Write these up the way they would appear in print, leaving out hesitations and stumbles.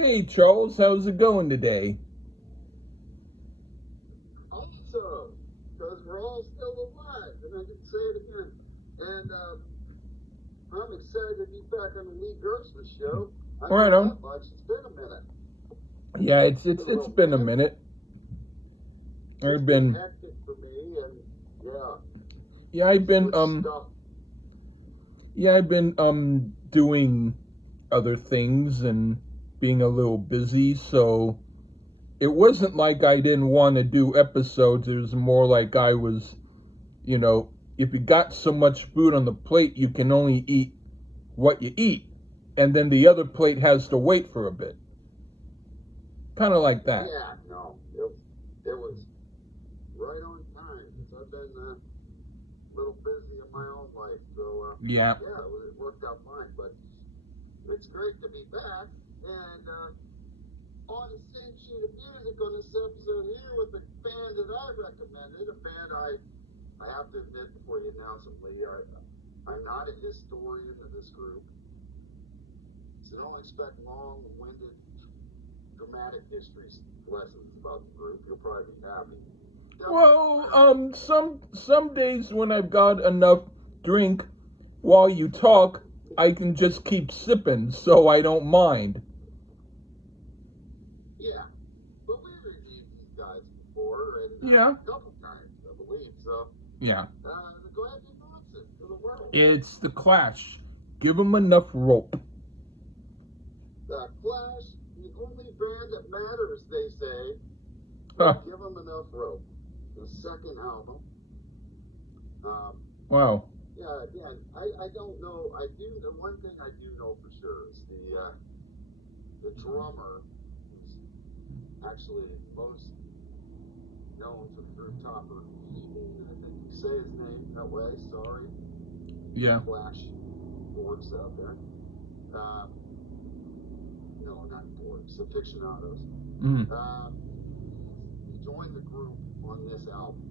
Hey Charles, how's it going today? Also, because we're all still alive, and I can say it again. And I'm excited to be back on the Lee Gerstmann show. I Right know on. that much. It's been a minute. Yeah, it's It's it's been a it's little been a minute. minute. It's I've been been hectic for me, and yeah, yeah, I've been with stuff. yeah, I've been doing other things and being a little busy, so it wasn't like I didn't want to do episodes. It was more like I was, if you got so much food on the plate, you can only eat what you eat, and then the other plate has to wait for a bit. Kind of like that. Yeah, no, it was right on time because I've been a little busy in my own life. So Yeah. yeah, it worked out fine. But it's great to be back, and on the same sheet of music on this episode here with a band that I recommended, a band I have to admit before you announce them, Lee, I'm not a historian of this group, so don't expect long-winded, dramatic history lessons about the group. You'll probably be happy. Well, some days when I've got enough drink while you talk, I can just keep sipping, so I don't mind. Yeah, but we reviewed these guys before, and Yeah, a couple times, I believe. So yeah. go ahead and announce it to the world. It's the Clash. Give 'em enough rope. The Clash, the only band that matters, they say. Huh. Give them enough rope. The second album. Um, Wow. yeah, again, I don't know. I do. The one thing I do know for sure is the drummer, who's actually most known for the group Topper Heaton. I think you say his name that way. Sorry, Yeah. Clash boards out there. Um, no, not boards. Aficionados. Mm. He joined the group on this album.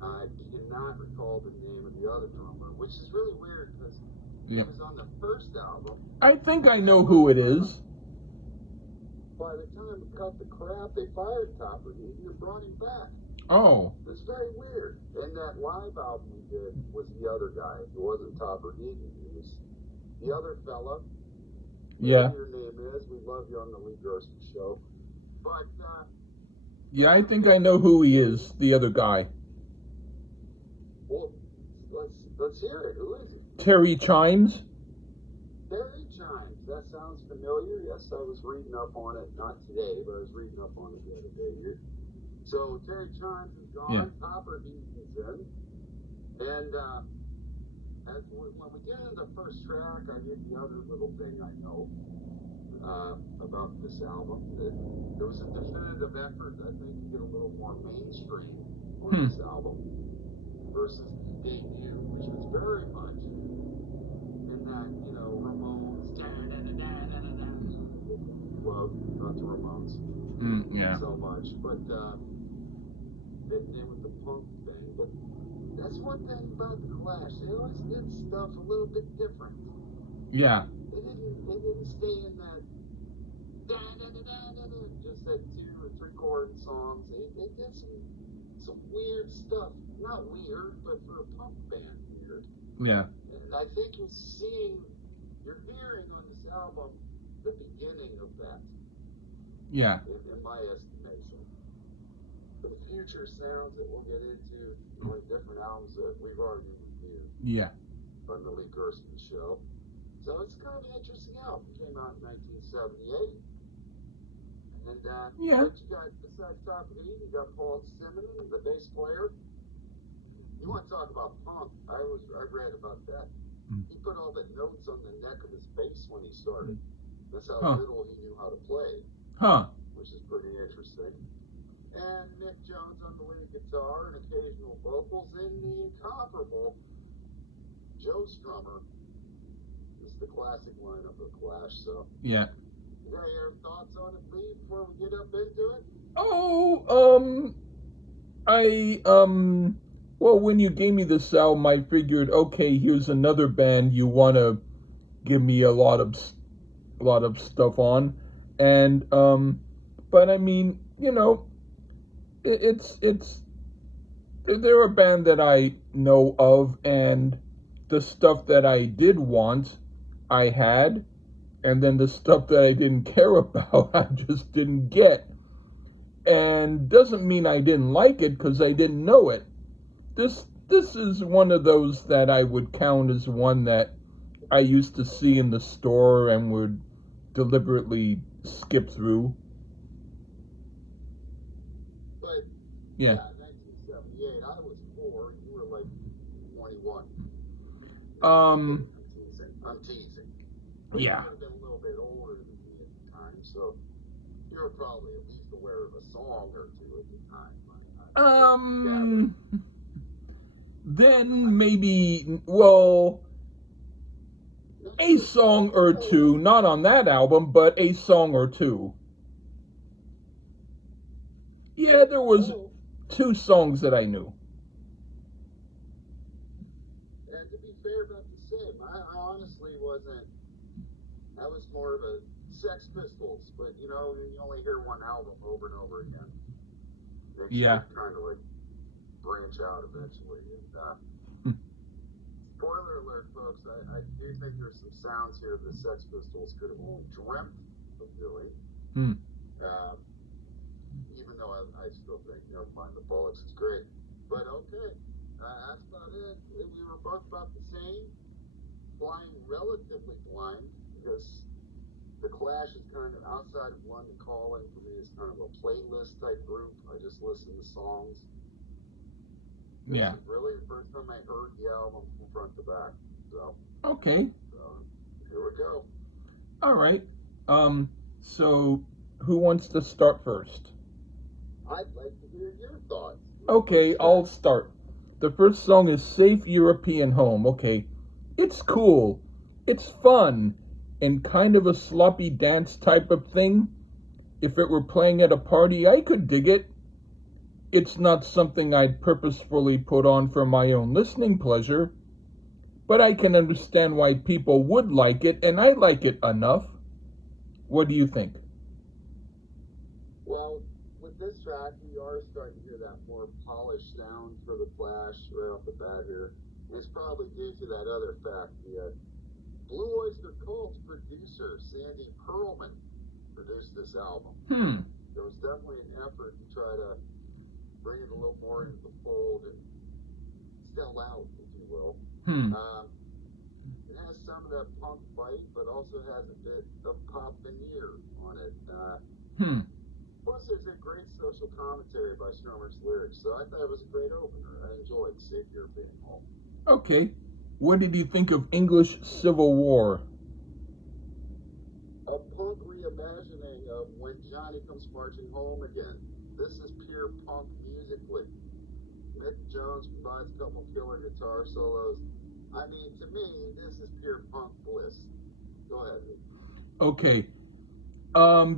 I cannot recall the name of the other drummer, which is really weird because he was on the first album. I think I know who it is. By the time it cut the crap, they fired Topper Heaton and brought him back. Oh. It's very weird. And that live album we did was the other guy. It wasn't Topper Heaton. It was the other fella. Yeah. Whatever your name is, we love you on the Lee Gerstmann show. But yeah, I think I know who he is. The other guy. Well, let's hear it. Who is it? Terry Chimes. Terry Chimes. That sounds familiar. Yes, I was reading up on it. Not today, but I was reading up on it the other day here. So Terry Chimes is gone. Yeah. Topper Heaton's in. And when we get into the first track, I get the other little thing I know about this album. There was a definitive effort, I think, to get a little more mainstream on this album versus the debut, which was very much in that, Ramones, well, not the Ramones so much, but fitting in with the punk thing. But that's one thing about the Clash. They always did stuff a little bit different. Yeah. They didn't stay in that just that 2 or 3 chord songs. They did some weird stuff. Not weird, but for a punk band, weird. Yeah. And I think you're hearing on this album the beginning of that. Yeah. In my estimation. The future sounds that we'll get into on different albums that we've already reviewed. Yeah. On the Lee Gerstmann show. So it's kind of an interesting album. It came out in 1978. And yeah. What you got besides Topper Heaton, you got Paul Simon, the bass player. You want to talk about punk? I read about that. He put all the notes on the neck of his bass when he started. That's how little he knew how to play. Which is pretty interesting. And Mick Jones on the lead guitar and occasional vocals, and the incomparable Joe Strummer. This is the classic lineup of Clash. So yeah. You got your thoughts on it, Lee, before we get up into it? Well, when you gave me this album, I figured, okay, here's another band you want to give me a lot of stuff on, And but I mean, it's they're a band that I know of, and the stuff that I did want, I had, and then the stuff that I didn't care about, I just didn't get. And doesn't mean I didn't like it because I didn't know it. This is one of those that I would count as one that I used to see in the store and would deliberately skip through. But Yeah. 1978, I was 4, you were like 21. Um. I'm teasing. But Yeah. you would have been a little bit older than me at the time, so you were probably at least aware of a song or two at the time. Um. Then maybe, well, a song or two, not on that album, but a song or two. Yeah, there was 2 songs that I knew. And to be fair, about the same. I honestly wasn't. I was more of a Sex Pistols, but you only hear one album over and over again. Yeah. Kind of like branch out eventually. And spoiler alert, folks, I do think there's some sounds here the Sex Pistols could have only dreamt of doing. Even though I still think, Find the Bullets is great. But okay, that's about it. We were both about the same. Flying relatively blind because the Clash is kind of outside of London Calling. For me, it's kind of a playlist type group. I just listen to songs. This is really the first time I heard the album from front to back. So okay. Here we go. All right. So who wants to start first? I'd like to hear your thoughts. Okay, I'll start. The first song is Safe European Home. Okay. It's cool. It's fun. And kind of a sloppy dance type of thing. If it were playing at a party, I could dig it. It's not something I'd purposefully put on for my own listening pleasure, but I can understand why people would like it, and I like it enough. What do you think? Well, with this track, we are starting to hear that more polished sound for the Clash right off the bat here. And it's probably due to that other fact. The Blue Oyster Cult's producer, Sandy Pearlman, produced this album. There was definitely an effort to try to bring it a little more into the fold and sell out, if you will. It has some of that punk bite, but also has a bit of pop veneer on it. Plus, there's a great social commentary by Stromer's lyrics, so I thought it was a great opener. I enjoyed Safe European Home. Okay. What did you think of English Civil War? A punk reimagining of When Johnny Comes Marching Home Again. This is pure punk musically. Mick Jones provides a couple killer guitar solos. I mean, to me, this is pure punk bliss. Go ahead. Okay.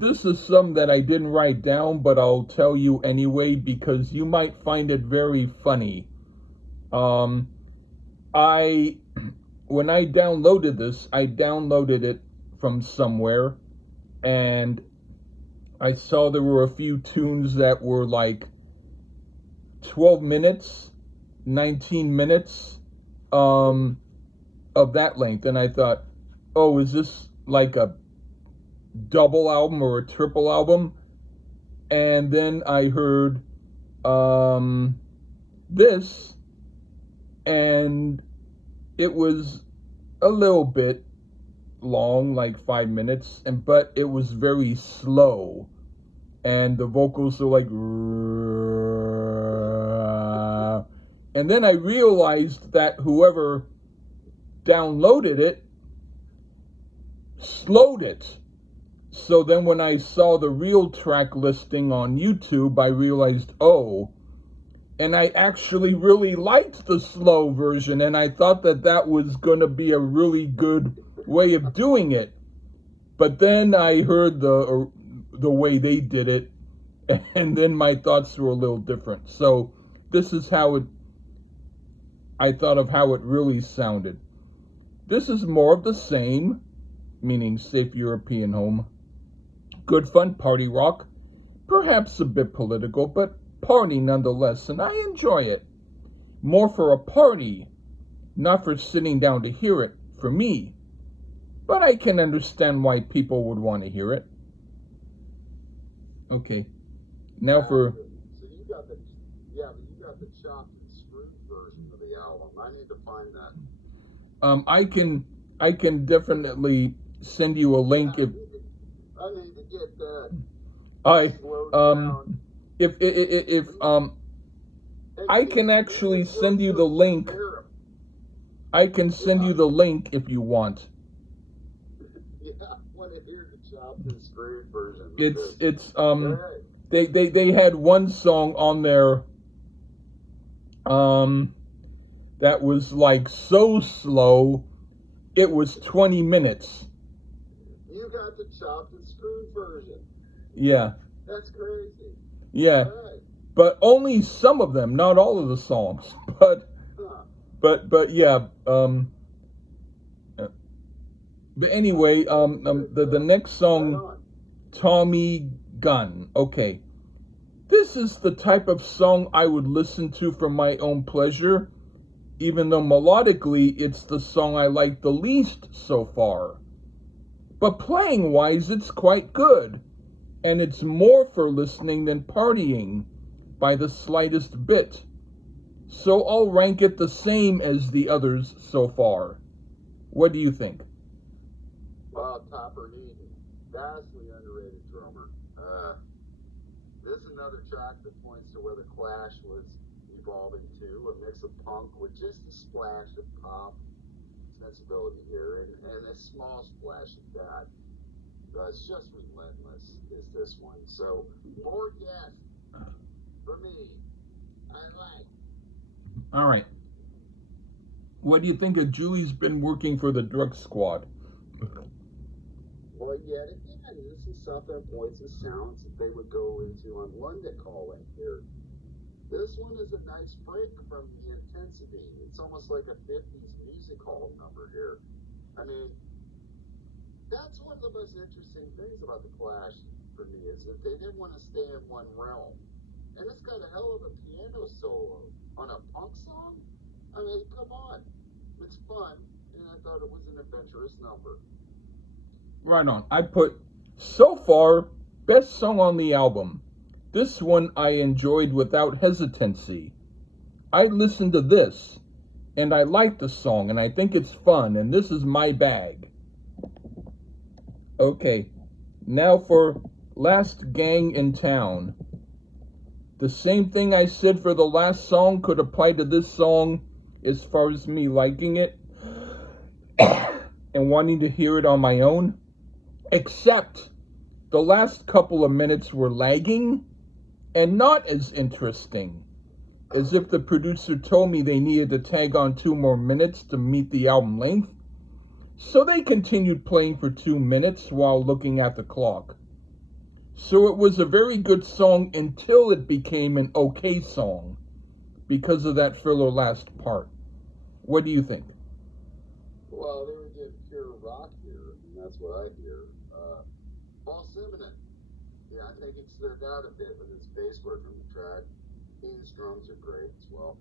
This is some that I didn't write down, but I'll tell you anyway because you might find it very funny. When I downloaded this, I downloaded it from somewhere, and I saw there were a few tunes that were like 12 minutes, 19 minutes, of that length, and I thought, oh, is this like a double album or a triple album? And then I heard this, and it was a little bit long, like 5 minutes, but it was very slow, and the vocals are like, and then I realized that whoever downloaded it slowed it. So then when I saw the real track listing on YouTube, I realized, oh, and I actually really liked the slow version, and I thought that was going to be a really good way of doing it. But then I heard the way they did it, and then my thoughts were a little different. So this is how I thought of how it really sounded. This is more of the same, meaning Safe European Home. Good fun party rock. Perhaps a bit political, but party nonetheless, and I enjoy it. More for a party, not for sitting down to hear it, for me. But I can understand why people would want to hear it. Okay. Now for So you got the but you got the chopped and screwed version of the album. I need to find that. I can definitely send you a link if I need to get that. I Slowed down. if I can actually send you the link. I can send you the link if you want. Yeah, I want to hear the chopped and screwed version. It's they had one song on there that was like so slow it was 20 minutes. You got the chopped and screwed version. Yeah. That's crazy. Yeah. Right. But only some of them, not all of the songs. But yeah, but anyway, the next song, Tommy Gun. Okay. This is the type of song I would listen to for my own pleasure, even though melodically it's the song I like the least so far. But playing wise, it's quite good, and it's more for listening than partying by the slightest bit. So I'll rank it the same as the others so far. What do you think? Well, Topper Needon, vastly underrated drummer. This is another track that points to where the Clash was evolving to, a mix of punk with just a splash of pop sensibility here, and a small splash of that. It's just relentless, is this one. So, more yes for me. I like. All right. What do you think of Julie's been working for the drug squad? Well, yet again, this is something points and sounds that they would go into on London Calling here. This one is a nice break from the intensity. It's almost like a 50s music hall number here. I mean, that's one of the most interesting things about the Clash for me is that they didn't want to stay in one realm. And it's got a hell of a piano solo on a punk song. I mean, come on. It's fun, and I thought it was an adventurous number. Right on. I put, so far, best song on the album. This one I enjoyed without hesitancy. I listened to this, and I like the song, and I think it's fun, and this is my bag. Okay, now for Last Gang in Town. The same thing I said for the last song could apply to this song as far as me liking it and wanting to hear it on my own. Except the last couple of minutes were lagging and not as interesting, as if the producer told me they needed to tag on 2 more minutes to meet the album length. So they continued playing for 2 minutes while looking at the clock. So it was a very good song until it became an okay song because of that filler last part. What do you think? Well, they were getting pure rock here, and that's what I hear. Paul Simonon. Yeah, I think it stood out a bit with his bass work on the track. His drums are great as well.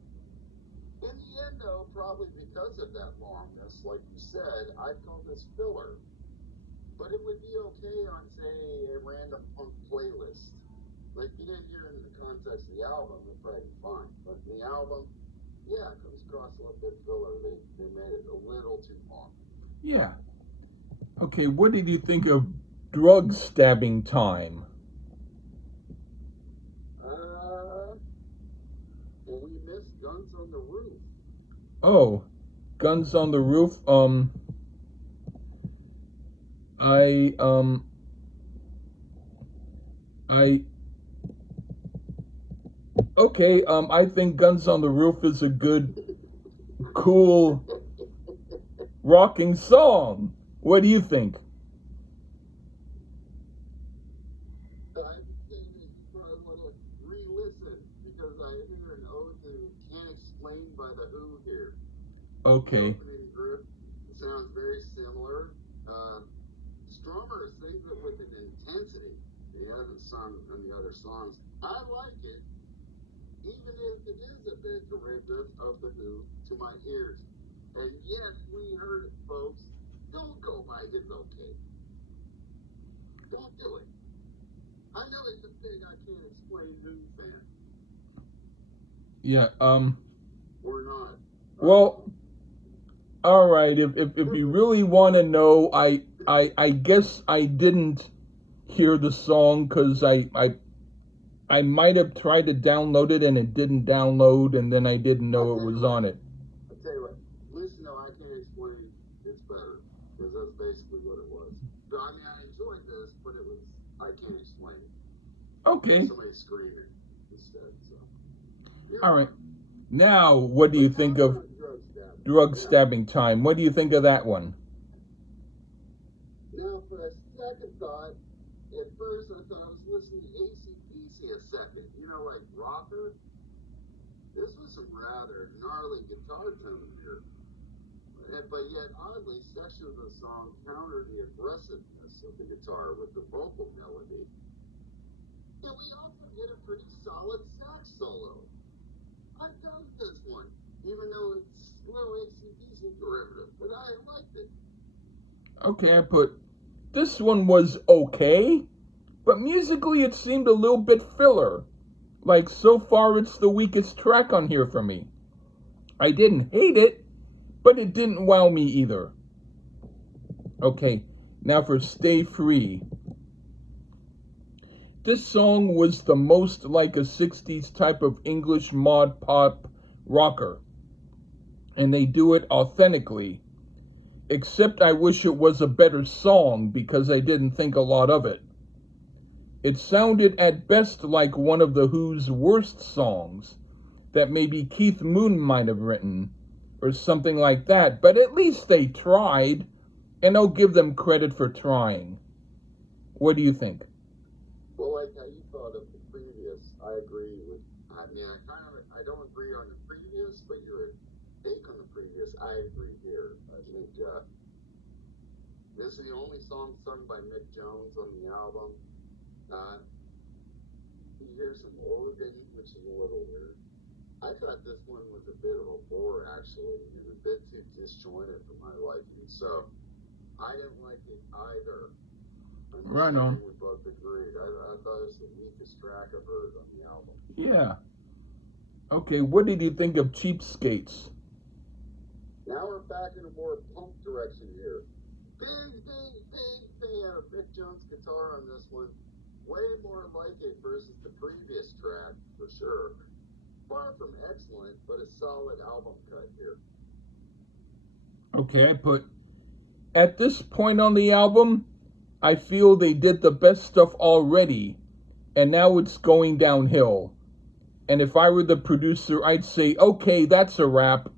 In the end, though, probably because of that longness, like you said, I'd call this filler. But it would be okay on, say, a random punk playlist. Like, you didn't hear it in the context of the album, it'd probably be fine. But in the album, yeah, it comes across a little bit filler. They made it a little too long. Yeah. Okay, what did you think of Drug Stabbing Time? Well, we missed Guns on the Roof. Oh, Guns on the Roof. I okay. I think Guns on the Roof is a good, cool, rocking song. What do you think? I probably want to re-listen because I hear an ode to Can't Explain by the Who here. Okay. The opening group sounds very similar. Strummer sings it with an intensity. sung on the other songs. I like it, even if it is a bit derivative of the Who to my ears. And yes, we heard it, folks. Don't go by his okay. Don't do it. I know it's a big I can't explain Who fan. Yeah, Or not. Well, all right, if you really want to know, I guess I didn't hear the song because I might have tried to download it and it didn't download, and then I didn't know it was on it. I'll tell you what. Listen to I Can't Explain, it's better. Because that's basically what it was. But I mean, I enjoyed this, but it was I Can't Explain it. Okay. Somebody screaming instead. So. All right. Now, what do you think of Drug Stabbing Time? What do you think of that one? Now, for a second thought, at first I thought I was listening to AC/DC a second. You know, like rocker. This was some rather gnarly guitar tone here. But yet, oddly, sections of the song counter the aggressiveness of the guitar with the vocal melody. And we also get a pretty solid sax solo. I dug this one, even though it's low AC/DC derivative, but I liked it. Okay, I put this one was okay, but musically it seemed a little bit filler. Like, so far it's the weakest track on here for me. I didn't hate it, but it didn't wow me either. Okay, now for Stay Free. This song was the most like a 60s type of English mod pop rocker, and they do it authentically. Except I wish it was a better song because I didn't think a lot of it. It sounded at best like one of the Who's worst songs that maybe Keith Moon might have written, or something like that, but at least they tried, and I'll give them credit for trying. What do you think? Well, like how you thought of the previous, I agree with. I mean, I don't agree on the previous, but your take on the previous, I agree here. I think this is the only song sung by Mick Jones on the album. You hear some organ, which is a little weird. I thought this one was a bit of a bore, actually, and a bit too disjointed for my liking. So I didn't like it either. Right on. We both agreed. I thought it was the weakest track I've heard on the album. Yeah. Okay, what did you think of Cheapskates? Now we're back in a more punk direction here. Big fan of Mick Jones' guitar on this one. Way more like it versus the previous track, for sure. Far from excellent, but a solid album cut here. Okay, I put, at this point on the album, I feel they did the best stuff already, and now it's going downhill. And if I were the producer, I'd say, okay, that's a wrap.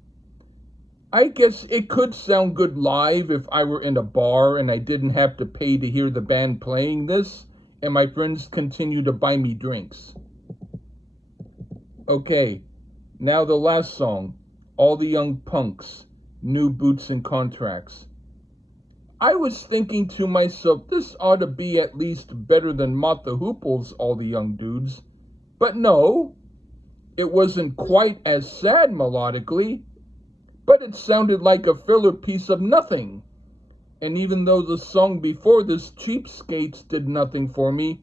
I guess it could sound good live if I were in a bar and I didn't have to pay to hear the band playing this, and my friends continue to buy me drinks. Okay, now the last song, All the Young Punks, New Boots and Contracts. I was thinking to myself, this ought to be at least better than Mott the Hoople's All the Young Dudes. But no, it wasn't quite as sad melodically, but it sounded like a filler piece of nothing. And even though the song before this, Cheapskates, did nothing for me,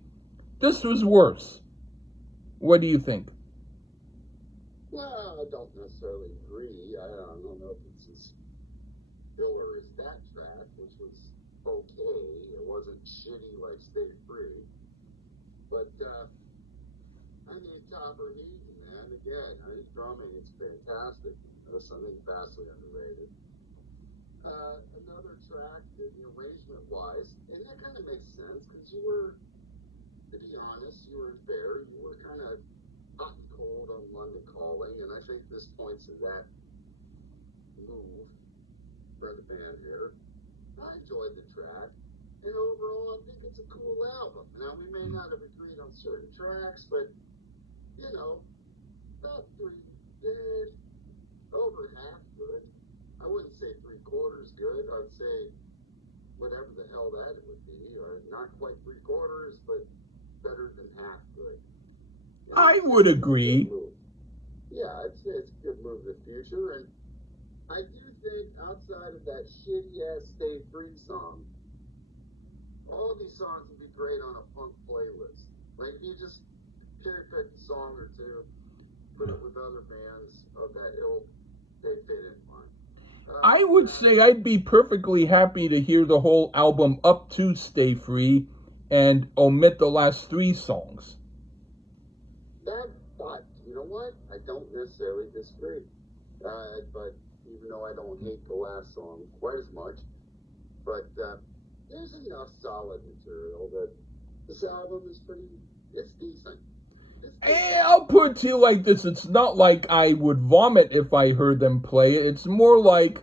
this was worse. What do you think? Well, I don't necessarily agree. I don't know if it's as filler as that track, which was okay. It wasn't shitty like Stay Free. But, I mean, Topper Heaton, man, again, his drumming is fantastic. That's something vastly underrated. Another track, the arrangement-wise, and that kind of makes sense, because you were, to be honest, you were fair, you were kind of hot and cold on London Calling, and I think this points to that move for the band here. I enjoyed the track, and overall, I think it's a cool album. Now, we may not have agreed on certain tracks, but, you know, about over half good. I wouldn't say 3/4 good. I'd say whatever the hell that it would be, or not quite 3/4, but better than half good. I would agree. Yeah, it's a good move in the future, and I do think outside of that shitty ass Stay Free song, all of these songs would be great on a punk playlist. Like you just cherry pick a song or two, put it with other bands of that ilk, they fit in fine. I would say I'd be perfectly happy to hear the whole album up to Stay Free and omit the last 3 songs. But you know what? I don't necessarily disagree. But even though I don't hate the last song quite as much, but there's enough solid material that this album is it's decent. I'll put it to you like this. It's not like I would vomit if I heard them play it. It's more like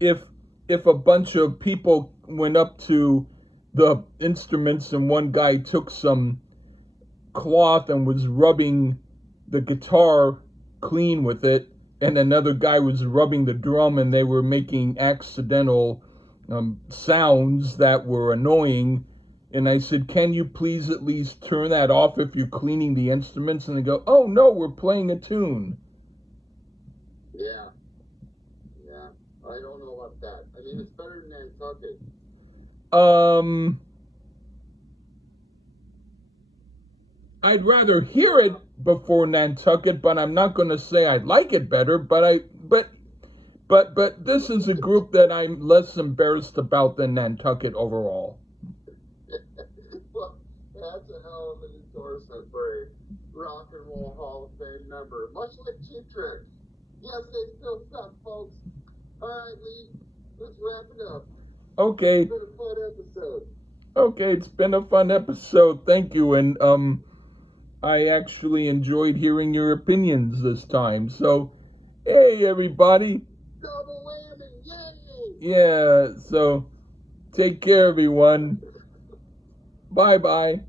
if a bunch of people went up to the instruments and one guy took some cloth and was rubbing the guitar clean with it, and another guy was rubbing the drum, and they were making accidental sounds that were annoying. And I said, can you please at least turn that off if you're cleaning the instruments? And they go, oh no, we're playing a tune. Yeah. I don't know about that. I mean, it's better than Nantucket. I'd rather hear it before Nantucket, but I'm not going to say I'd like it better. But this is a group that I'm less embarrassed about than Nantucket overall. Well, that's a hell of an endorsement for a Rock and Roll Hall of Fame member, much like Cheap Trick. Yes, they still suck, folks. All right, Lee, let's wrap it up. Okay. It's been a fun episode. Okay, it's been a fun episode. Thank you, and I actually enjoyed hearing your opinions this time. So, hey, everybody. Double whammy, yay! Yeah, so take care, everyone. Bye-bye.